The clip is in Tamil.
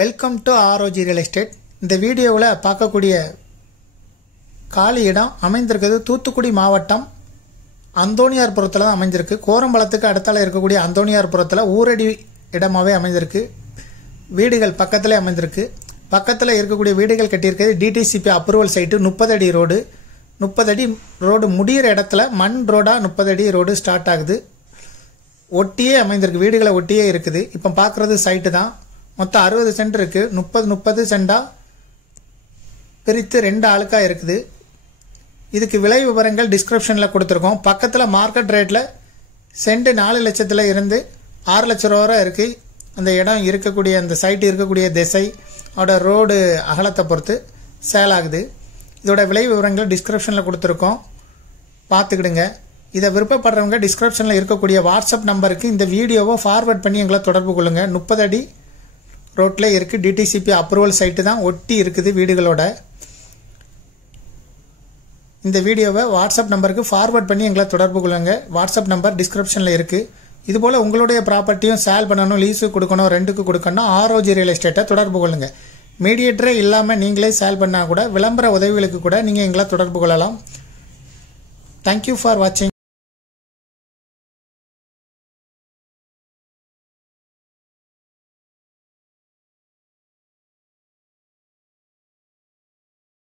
Welcome to ROG real estate. இந்த வீடியோவில் பார்க்கக்கூடிய காலி இடம் அமைந்திருக்கிறது தூத்துக்குடி மாவட்டம் அந்தோணியார்புரத்தில் தான் அமைஞ்சிருக்கு. கோரம்பலத்துக்கு அடுத்தால இருக்கக்கூடிய அந்தோணியார்புரத்தில் ஊரடி இடமாகவே அமைந்திருக்கு. வீடுகள் பக்கத்திலே அமைந்திருக்கு. பக்கத்தில் இருக்கக்கூடிய வீடுகள் கட்டியிருக்கிறது டிடிசிபி அப்ரூவல் சைட்டு. 30 அடி ரோடு. 30 அடி ரோடு முடிகிற இடத்துல மண் ரோடா 30 அடி ரோடு ஸ்டார்ட் ஆகுது. ஒட்டியே அமைந்திருக்கு, வீடுகளை ஒட்டியே இருக்குது. இப்போ பார்க்குறது சைட்டு தான். மொத்தம் 60 சென்ட் இருக்குது. 30 சென்டாக பிரித்து 2 ஆளுக்காக இருக்குது. இதுக்கு விலை விவரங்கள் டிஸ்கிரிப்ஷனில் கொடுத்துருக்கோம். பக்கத்தில் மார்க்கெட் ரேட்டில் சென்ட் 4 லட்சத்தில் இருந்து 6 லட்ச ரூபா இருக்குது. அந்த இடம் இருக்கக்கூடிய அந்த சைட்டு இருக்கக்கூடிய திசை அதோட ரோடு அகலத்தை பொறுத்து சேல் ஆகுது. இதோட விலை விவரங்கள் டிஸ்கிரிப்ஷனில் கொடுத்துருக்கோம், பார்த்துக்கிடுங்க. இதை விருப்பப்படுறவங்க டிஸ்கிரிப்ஷனில் இருக்கக்கூடிய வாட்ஸ்அப் நம்பருக்கு இந்த வீடியோவை ஃபார்வர்ட் பண்ணி எங்களை தொடர்பு கொள்ளுங்கள். 30 அடி ரோட்டில் இருக்குது. டிடிசிபி அப்ரூவல் சைட்டு தான் ஒட்டி இருக்குது வீடுகளோட. இந்த வீடியோவை வாட்ஸ்அப் நம்பருக்கு ஃபார்வர்ட் பண்ணி எங்களை தொடர்பு கொள்ளுங்க. வாட்ஸ்அப் நம்பர் டிஸ்கிரிப்ஷனில் இருக்குது. இதுபோல் உங்களுடைய ப்ராப்பர்ட்டியும் சேல் பண்ணணும், லீஸுக்கு கொடுக்கணும், ரெண்டுக்கு கொடுக்கணும், ஆர்ஓஜி ரியல் எஸ்டேட்டை தொடர்பு கொள்ளுங்க. மீடியேட்டரே இல்லாமல் நீங்களே சேல் பண்ணால் கூட விளம்பர உதவிகளுக்கு கூட நீங்கள் எங்களை தொடர்பு கொள்ளலாம். தேங்க்யூ ஃபார் வாட்சிங்.